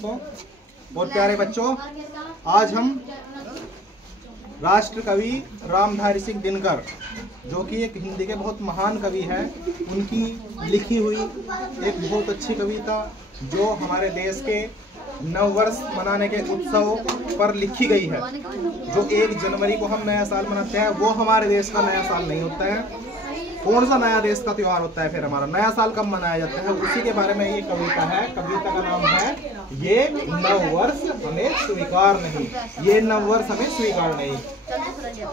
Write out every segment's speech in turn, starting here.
दोस्तों और प्यारे बच्चों, आज हम राष्ट्र कवि रामधारी सिंह दिनकर, जो कि एक हिंदी के बहुत महान कवि हैं, उनकी लिखी हुई एक बहुत अच्छी कविता जो हमारे देश के नववर्ष मनाने के उत्सव पर लिखी गई है। जो 1 जनवरी को हम नया साल मनाते हैं, वो हमारे देश का नया साल नहीं होता है। कौन सा नया देश का त्योहार होता है? फिर हमारा नया साल कब मनाया जाता है, उसी के बारे में ये कविता है। कविता का नाम है ये नववर्ष हमें स्वीकार नहीं। ये नववर्ष हमें स्वीकार नहीं।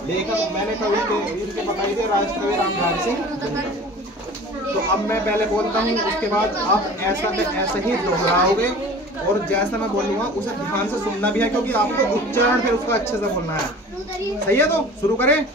लेखक मैंने कवि के बताई थे राष्ट्रकवि रामधारी सिंह दिनकर। तो अब मैं पहले बोलता हूँ, उसके बाद आप ऐसा ही दोहराओगे और जैसा मैं बोलूँगा उसे ध्यान से सुनना भी है, क्योंकि आपको उच्चारण फिर उसका अच्छे से बोलना है। सही है? तो शुरू करें।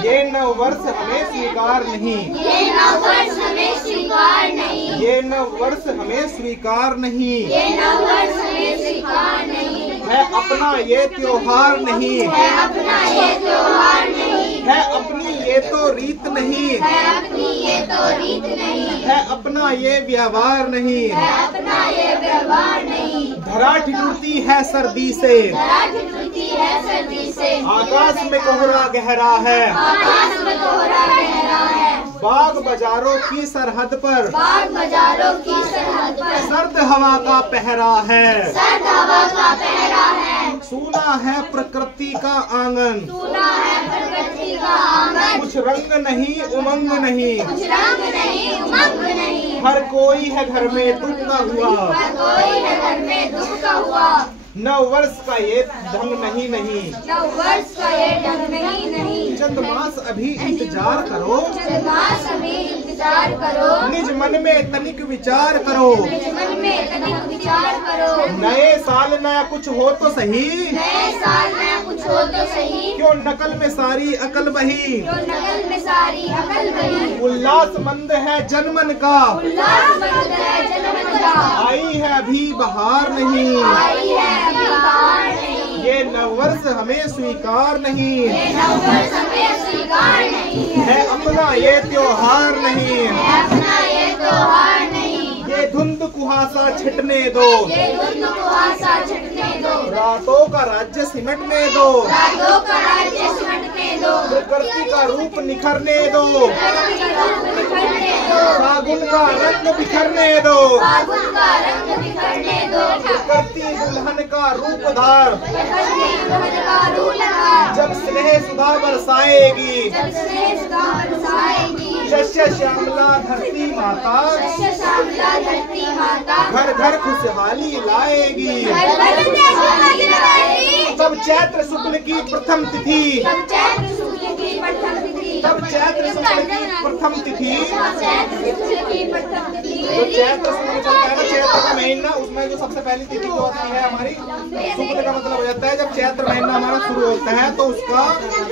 ये नववर्ष हमें स्वीकार नहीं, ये नववर्ष हमें स्वीकार नहीं, ये नववर्ष हमें स्वीकार नहीं, ये नववर्ष हमें स्वीकार नहीं, है अपना ये त्योहार नहीं, है अपना ये त्योहार नहीं, है अपनी ये तो रीत नहीं, है अपनी ये तो रीत नहीं, है अपना ये व्यवहार नहीं, है अपना ये व्यवहार नहीं। धरा ठिठुरती है सर्दी से, धरा ठिठुरती है सर्दी से, आकाश में कोहरा गहरा है, आकाश में कोहरा गहरा है, बाग बाजारों की सरहद पर, बाग बाजारों की सरहद पर, सर्द हवा का पहरा है, सर्द हवा का पहरा है, सूना है प्रकृति का आंगन, सूना है प्रकृति का आंगन, कुछ रंग नहीं उमंग नहीं, कुछ रंग नहीं उमंग नहीं, हर कोई है घर में दुख का हुआ, हर कोई है घर में दुख का हुआ, नववर्ष का ये ढंग नहीं नहीं, नववर्ष का ये ढंग नहीं नहीं, चंद मास अभी इंतजार करो, चंद मास अभी इंतजार करो, निज मन में तनिक विचार करो, निज मन में तनिक विचार करो, नए साल नया कुछ हो तो सही, नए साल नया कुछ हो तो सही, क्यों नकल में सारी अकल बही, क्यों नकल में सारी अकल बही, उल्लासमंद है जनमन का, उल्लासमंद है जनमन का, आई है अभी बहार नहीं, आई है अभी बहार नहीं, ये नववर्ष हमें स्वीकार नहीं, ये नववर्ष हमें स्वीकार नहीं, है अपना ये त्योहार नहीं, है अपना ये त्योहार नहीं, ये धुंध कुहासा छिटने दो, ये धुंध कुहासा छिटने दो, रातों का राज्य सिमटने दो, रातों का राज्य सिमटने दो, प्रकृति का रूप निखरने दो, प्रकृति का रूप निखरने दो, फागुन का रंग बिखरने दो, फागुन का रंग बिखरने दो, प्रकृति दुल्हन का रूप धार, प्रकृति दुल्हन का रूप धार, जब स्नेह सुधा बरसाएगी, जब स्नेह सुधा बरसाएगी, शस्य श्यामला धरती माता, शस्य श्यामला धरती माता, घर घर खुशहाली लाएगी, घर घर खुशहाली लाएगी, तब चैत्र शुक्ल की प्रथम तिथि, तब चैत्र शुक्ल की प्रथम तिथि, तब चैत्र शुक्ल की प्रथम तिथि, चैत्र शुक्ल की प्रथम तिथि, तो चैत्र शुक्ल चलता है ना, चैत्र का महीना, उसमें जो सबसे पहली तिथि जो होती है हमारी शुक्ल का मतलब हो जाता है जब चैत्र महीना हमारा शुरू होता है, तो उसका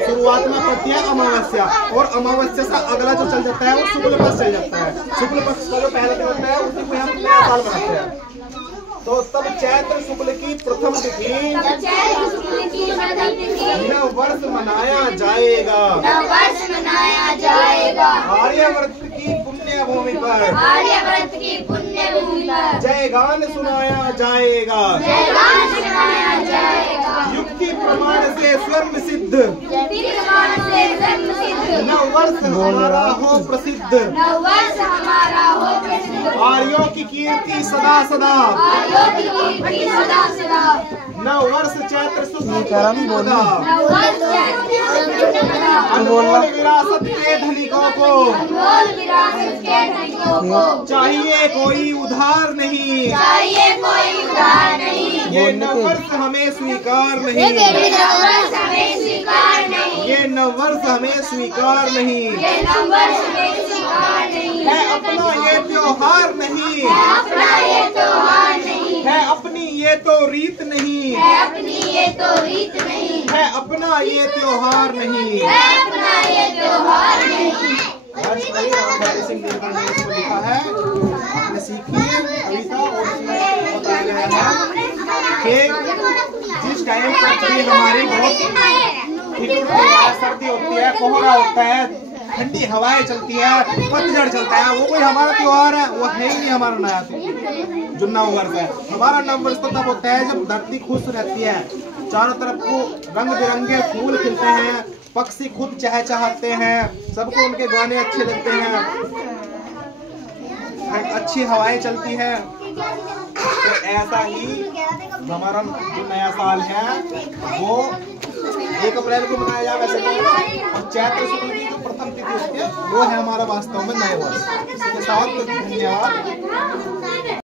शुरुआत में पड़ती है अमावस्या, और अमावस्या से अगला जो चल जाता है वो शुक्ल पक्ष चल जाता है। शुक्ल पक्ष का जो पहला दिन होता है उसी को हम नया साल मनाते हैं। तो तब चैत्र शुक्ल की प्रथम तिथि नववर्ष मनाया जाएगा, नववर्ष मनाया जाएगा, आर्यव्रत की पुण्य भूमि पर, आर्यव्रत की पुण्य भूमि पर, जय गान सुनाया जाएगा, जय गान सुनाया जाएगा, युक्ति प्रमाण से स्वयं सिद्ध, युक्ति प्रमाण से स्वयं सिद्ध, नववर्ष हमारा हो प्रसिद्ध, नववर्ष हमारा हो प्रसिद्ध, आर्यों की कीर्ति सदा सदा, आर्यों की कीर्ति सदा सदा, नववर्ष चैत्र शुक्ल अनमोल विरासत के धनिकों को, अनमोल विरासत के धनिकों को, चाहिए कोई उधार नहीं, चाहिए कोई उधार नहीं, ये नववर्ष हमें स्वीकार नहीं, ये नववर्ष हमें स्वीकार नहीं, ये नववर्ष हमें स्वीकार नहीं, ये नववर्ष हमें स्वीकार नहीं, है अपना ये त्योहार नहीं, है अपना ये त्योहार नहीं, है अपनी ये तो रीत नहीं, है अपनी ये तो रीत नहीं, है अपना ये त्योहार नहीं, है अपना ये त्योहार नहीं। राष्ट्रकवि रामधारी सिंह दिनकर ने इसको लिखा है, आपने सीखी है कविता, और इसमें बताया गया है कि जिस टाइम पर हमारी बहुत सर्दी होती है, कोहरा होता है, ठंडी हवाएं चलती है, पतझड़ चलता है, वो कोई हमारा त्योहार है? वो है ही नहीं हमारा नया त्योहार। जो नव वर्ष है। हमारा नव वर्ष तो तब होता है जब धरती खुश रहती है, चारों तरफ को रंग बिरंगे फूल खिलते हैं, पक्षी खुद चहचहाते हैं, सबको उनके गाने अच्छे लगते हैं, अच्छी हवाएं चलती है। तो ऐसा ही हमारा जो नया साल है वो 1 अप्रैल को मनाया जाए वैसे तो, और चैत्र शुक्ल की जो प्रथम तिथि होती है वो है हमारा वास्तव में नए वर्ष। इसके साथ धन्यवाद।